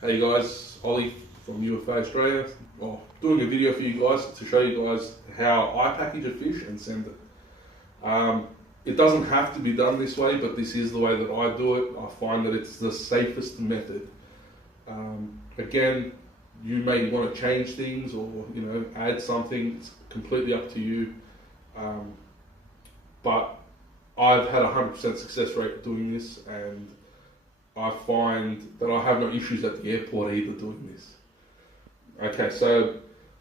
Hey guys, Oli from UFA Australia. Well, doing a video for you guys to show you guys how I package a fish and send it. It doesn't have to be done this way, but this is the way that I do it. I find that it's the safest method. Again, you may want to change things or add something. It's completely up to you. But I've had a 100% success rate doing this, and I find that I have no issues at the airport either doing this. Okay, so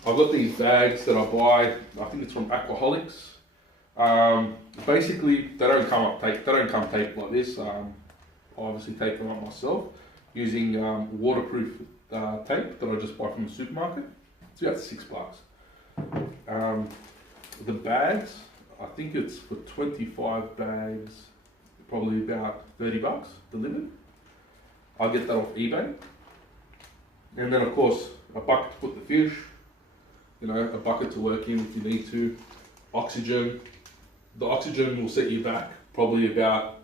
I've got these bags that I buy. I think it's from Aquaholics. Basically, they don't come taped like this. I obviously tape them up myself using waterproof tape that I just buy from the supermarket. It's about $6. The bags, I think it's for 25 bags, probably about $30 delivered. I'll get that off eBay. And then of course, a bucket to put the fish, a bucket to work in if you need to. Oxygen. The oxygen will set you back probably about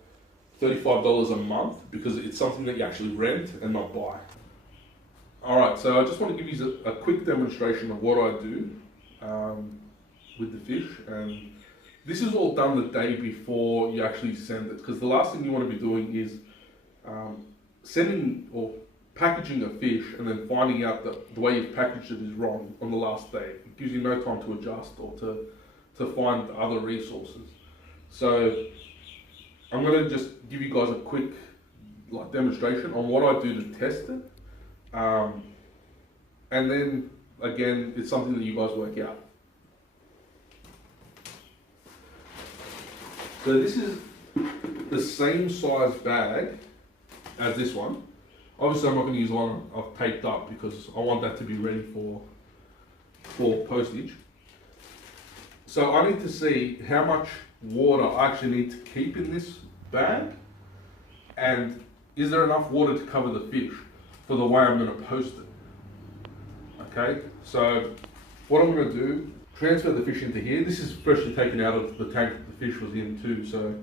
$35 a month because it's something that you actually rent and not buy. Alright, so I just want to give you a quick demonstration of what I do with the fish. And this is all done the day before you actually send it, because the last thing you want to be doing is sending or packaging a fish and then finding out that the way you've packaged it is wrong on the last day. It gives you no time to adjust or to find other resources. So I'm going to just give you guys a quick demonstration on what I do to test it. And then again, it's something that you guys work out. So this is the same size bag as this one. Obviously I'm not going to use one I've taped up because I want that to be ready for postage. So I need to see how much water I actually need to keep in this bag, and is there enough water to cover the fish for the way I'm going to post it. Okay, so what I'm going to do, transfer the fish into here. This is freshly taken out of the tank that the fish was in too, so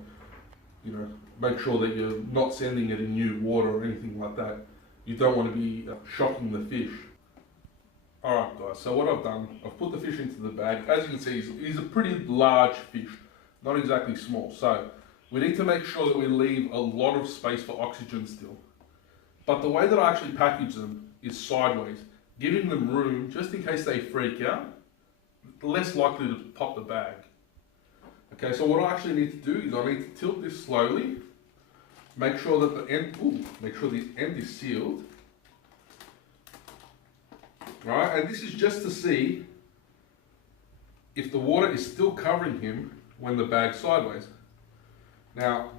make sure that you're not sending it in new water or anything like that. You don't want to be shocking the fish. Alright guys, so what I've done, I've put the fish into the bag. As you can see, he's a pretty large fish, not exactly small. So we need to make sure that we leave a lot of space for oxygen still. But the way that I actually package them is sideways, giving them room just in case they freak out, less likely to pop the bag. Okay, so what I actually need to do is I need to tilt this slowly, make sure that the end is sealed. Right, and this is just to see if the water is still covering him when the bag's sideways. Now,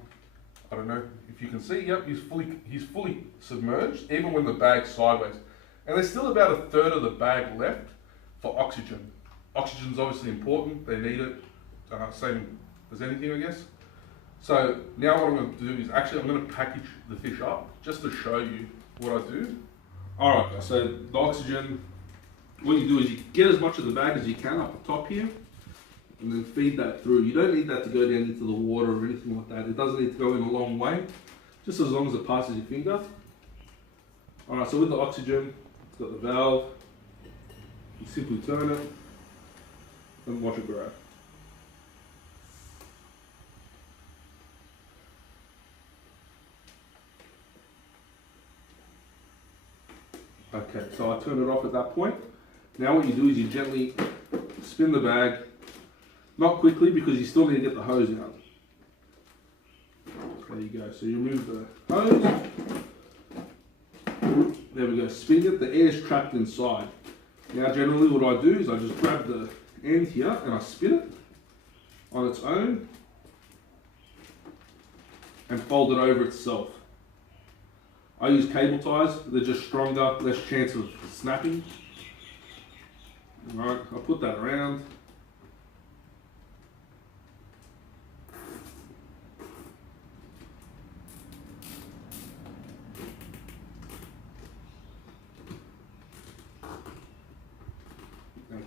I don't know if you can see, yep, he's fully submerged, even when the bag's sideways. And there's still about a third of the bag left for oxygen. Oxygen's obviously important, they need it, same as anything, I guess. So now what I'm going to do is I'm going to package the fish up just to show you what I do. Alright guys, so the oxygen, what you do is you get as much of the bag as you can up the top here and then feed that through. You don't need that to go down into the water or anything like that. It doesn't need to go in a long way, just as long as it passes your finger. Alright, so with the oxygen, it's got the valve. You simply turn it and watch it grow. Okay, so I turn it off at that point. Now what you do is you gently spin the bag, not quickly because you still need to get the hose out. There you go, so you remove the hose. There we go, spin it, the air is trapped inside. Now generally what I do is I just grab the end here and I spin it on its own and fold it over itself. I use cable ties, they're just stronger, less chance of snapping. Alright, I'll put that around.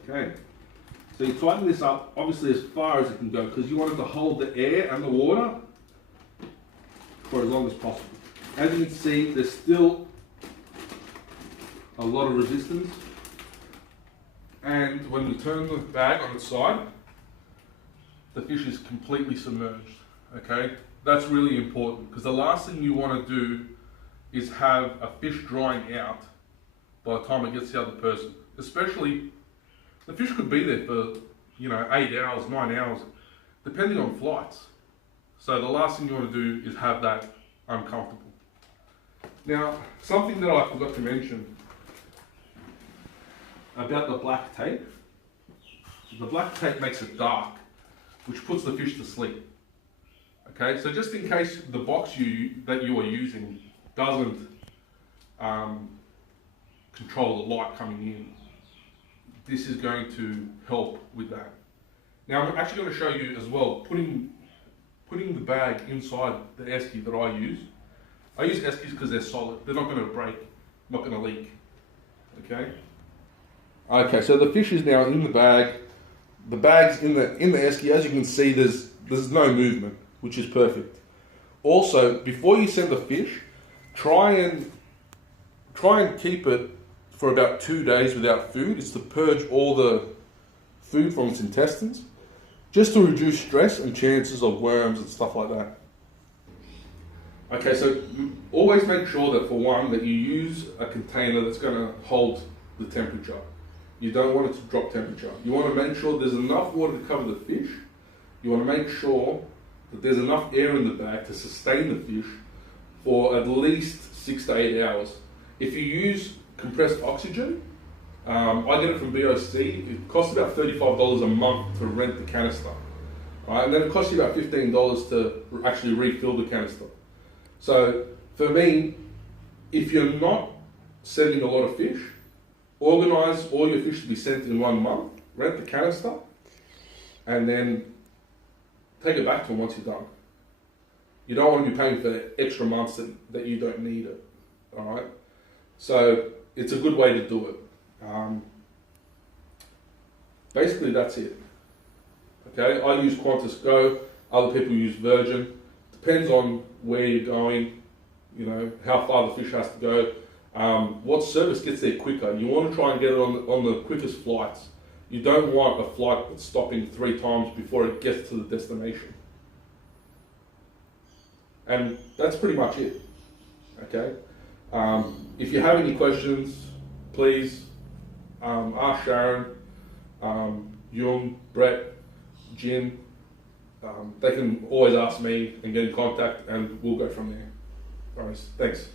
Okay, so you tighten this up, obviously as far as it can go, because you want it to hold the air and the water for as long as possible. As you can see, there's still a lot of resistance. And when we turn the bag on its side, the fish is completely submerged, okay? That's really important because the last thing you want to do is have a fish drying out by the time it gets to the other person. Especially, the fish could be there for, 8 hours, 9 hours, depending on flights. So the last thing you want to do is have that uncomfortable. Now, something that I forgot to mention about the black tape. The black tape makes it dark, which puts the fish to sleep. Okay, so just in case the box that you are using doesn't control the light coming in, this is going to help with that. Now I'm actually going to show you as well, putting the bag inside the esky that I use. I use eskies because they're solid. They're not going to break, not going to leak. Okay. Okay, so the fish is now in the bag. The bag's in the esky. As you can see, there's no movement, which is perfect. Also, before you send the fish, try and keep it for about 2 days without food. It's to purge all the food from its intestines, just to reduce stress and chances of worms and stuff like that. Okay, so always make sure that for one, that you use a container that's going to hold the temperature. You don't want it to drop temperature. You want to make sure there's enough water to cover the fish. You want to make sure that there's enough air in the bag to sustain the fish for at least 6 to 8 hours. If you use compressed oxygen, I get it from BOC. It costs about $35 a month to rent the canister. Right? And then it costs you about $15 to actually refill the canister. So for me, if you're not sending a lot of fish, organise all your fish to be sent in 1 month, rent the canister, and then take it back to them once you're done. You don't want to be paying for extra months that you don't need it. Alright? So it's a good way to do it. Basically that's it. Okay, I use Qantas Go, other people use Virgin. Depends on where you're going, how far the fish has to go. What service gets there quicker. You want to try and get it on the quickest flights. You don't want a flight that's stopping 3 times before it gets to the destination. And that's pretty much it. Okay. If you have any questions, please ask Sharon, Yung, Brett, Jin. They can always ask me and get in contact, and we'll go from there. All right, thanks.